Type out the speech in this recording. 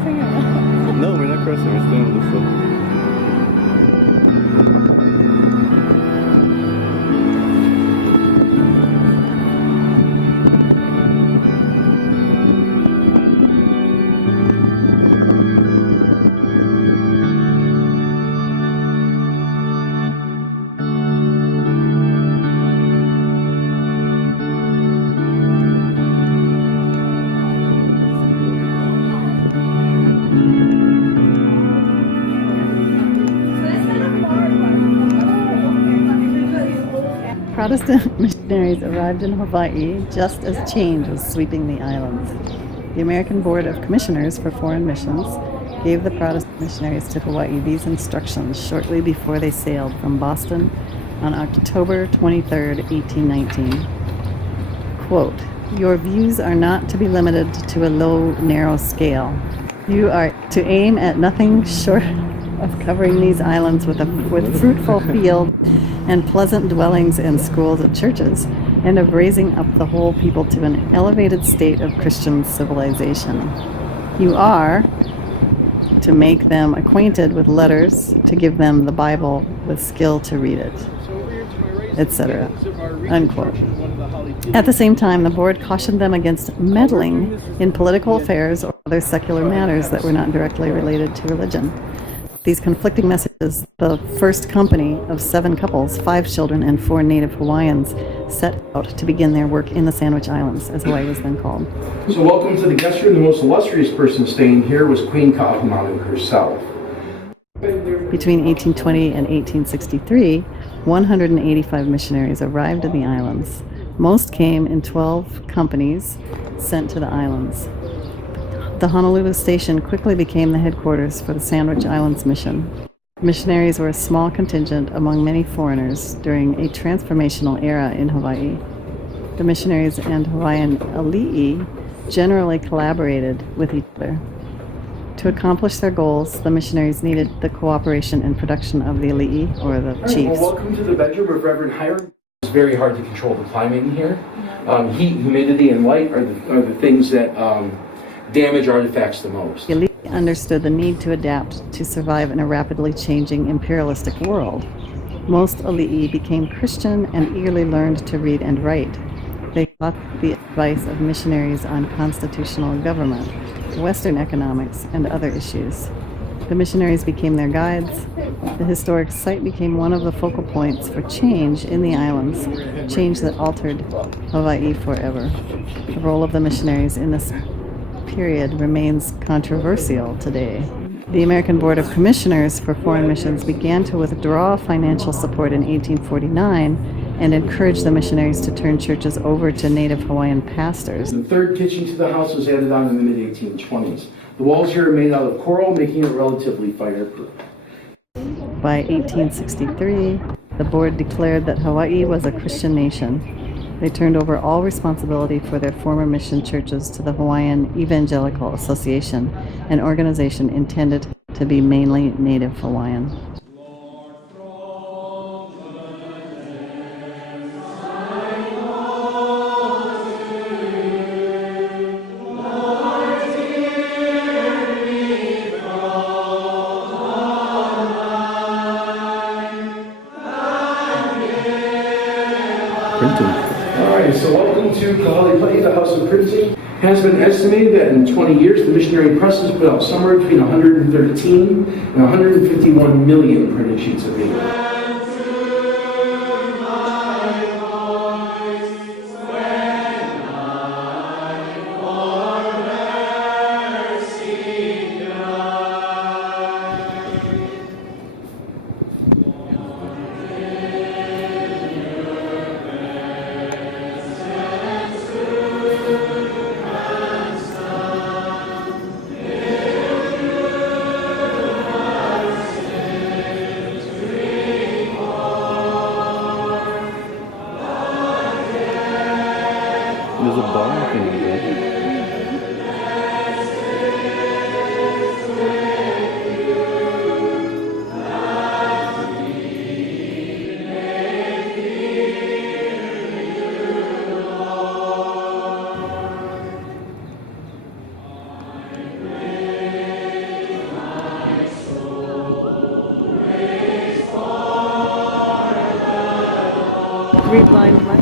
crossing or not? No, we're not crossing. We're staying on this side. Protestant missionaries arrived in Hawaii just as change was sweeping the islands. The American Board of Commissioners for Foreign Missions gave the Protestant missionaries to Hawaii these instructions shortly before they sailed from Boston on October 23, 1819. Quote, "Your views are not to be limited to a low, narrow scale. You are to aim at nothing short of covering these islands with fruitful field and pleasant dwellings and schools of churches, and of raising up the whole people to an elevated state of Christian civilization. You are to make them acquainted with letters, to give them the Bible with skill to read it," etc. Unquote. At the same time, the board cautioned them against meddling in political affairs or other secular matters that were not directly related to religion. These conflicting messages, the first company of 7 couples, 5 children, and 4 native Hawaiians set out to begin their work in the Sandwich Islands, as Hawaii was then called. So welcome to the guest room. The most illustrious person staying here was Queen Ka'ahumanu herself. Between 1820 and 1863, 185 missionaries arrived in the islands. Most came in 12 companies sent to the islands. The Honolulu station quickly became the headquarters for the Sandwich Islands mission. Missionaries were a small contingent among many foreigners during a transformational era in Hawaii. The missionaries and Hawaiian ali'i generally collaborated with each other. To accomplish their goals, the missionaries needed the cooperation and production of the ali'i, or the chiefs. Well, welcome to the bedroom of Reverend Hiram. It's very hard to control the climate in here. Heat, humidity, and light are the things that damage artifacts the most. The elite understood the need to adapt to survive in a rapidly changing imperialistic world. Most ali'i became Christian and eagerly learned to read and write. They sought the advice of missionaries on constitutional government, Western economics, and other issues. The missionaries became their guides. The historic site became one of the focal points for change in the islands, change that altered Hawaii forever. The role of the missionaries in this period remains controversial today. The American Board of Commissioners for Foreign Missions began to withdraw financial support in 1849 and encouraged the missionaries to turn churches over to native Hawaiian pastors. The third kitchen to the house was added on in the mid-1820s. The walls here are made out of coral, making it relatively fireproof. By 1863, the board declared that Hawaii was a Christian nation. They turned over all responsibility for their former mission churches to the Hawaiian Evangelical Association, an organization intended to be mainly native Hawaiian. So welcome to Kahale, the House of Printing. It has been estimated that in 20 years, the missionary press has put out somewhere between 113 and 151 million printed sheets of paper. Read blind mice.